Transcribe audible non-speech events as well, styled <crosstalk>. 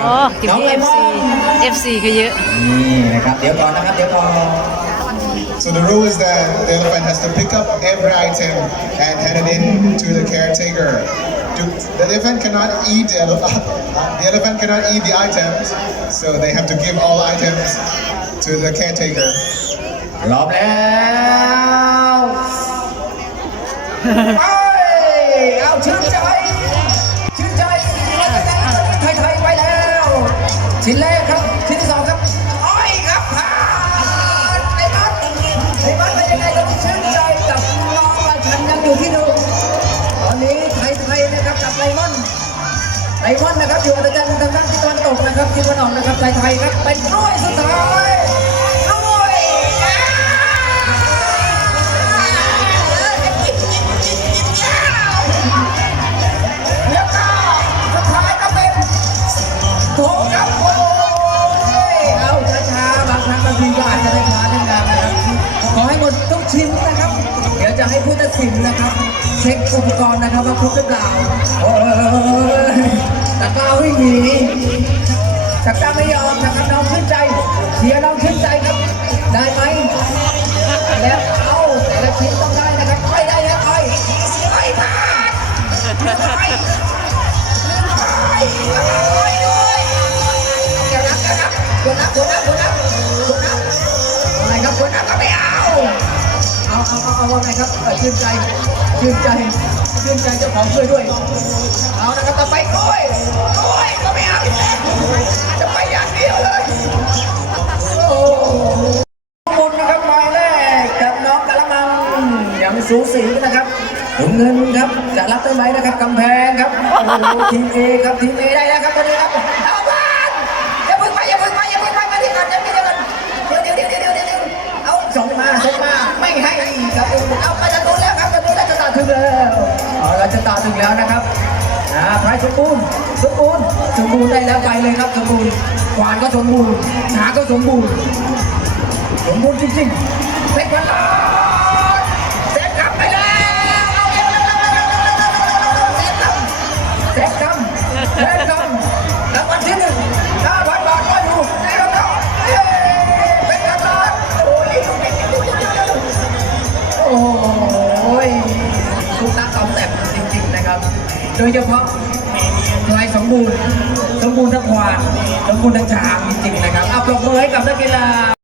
โอ้ทีมนี้ FC FC ก็เยอะ นี่นะครับ เดี๋ยวก่อนนะครับ เดี๋ยวก่อน So the rule is that the elephant has to pick up every item and hand it in to the caretaker. To- The elephant cannot eat the, ele- <laughs> the elephant cannot eat the items, so they have to give all items to the caretaker. พร้อมแล้วเอ้ยเอาชื่นใจ <laughs> ชิ้นแรกครับ ชิ้นที่สองครับอ้อยครับผ่านไอ้บัสไอ้บัสเป็นยังไงเรับชื่นใจกับน้องราชันยังอยู่ที่หนึ่งตอนนี้ไทยไทยนะครับกับไลมอนไลมอนนะครับอยู่ด้วยกันทางด้านที่ตะวันตกนะครับที่ตะวันออกนะครับไทยไทยครับเป็นกล้วยสุดท้าย จะให้ผู้ตัดสินนะครับ เช็คอุปกรณ์นะครับว่าครบหรือเปล่าโอ้ยตะกร้าไม่มีตะกร้าไม่ยอมนะครับน้องขึ้นใจเชียน้องขึ้นใจครับ ได้ไหมแล้วเอาแต่ละชิ้นต้องได้นะครับไม่ได้แล้วไปไปผ่านไปไปไปด้วยเดี๋ยวนับเดี๋ยวนับคนนับคนนับคนนับคนนับอะไรครับคนนับก็ไม่เอา เอาเอาเอาเอาว่าไงครับชื่นใจชื่นใจชื่นใจเจ้าของช่วยด้วย เอานะครับต่อไปกล้วยกล้วยก็ไม่เอากจะไปอย่างเดียวเลยโอ้โหข้อมูลนะครับหมายเลขกับน้องกะละมังยังสูสีนะครับถุงเงินครับจะรับได้ไหมนะครับกำแพงครับโอ้ทีมเอครับทีมเอได้แล้วครับตอนนี้ครับ เอาไปจะนู้นแล้วครับจะนู้นแล้จะตาถึงแล้วเราจะตาถึงแล้วนะครับอ่าพายสมบูรณ์สมบูรณ์สมบูรณ์ได้แล้วไปเลยครับสมบูรณ์ขวานก็สมบูรณ์หาก็สมบูรณ์สมบูรณ์จริงๆเป็นพันล้านเซ็ตกำไปเลยเอาเร็วเร็วเร็วเร็เร็วเร็เร็เซ็ตกลับเซ็ตกลัเซ็ตกลับราวัลที่หนึ่งได้ โดยเฉพาะลายสมบูรณ์ สมบูรณ์ทั้งควานสมบูรณ์ทั้งช้างจริงๆนะครับเอาปรบมือให้กับนักกีฬา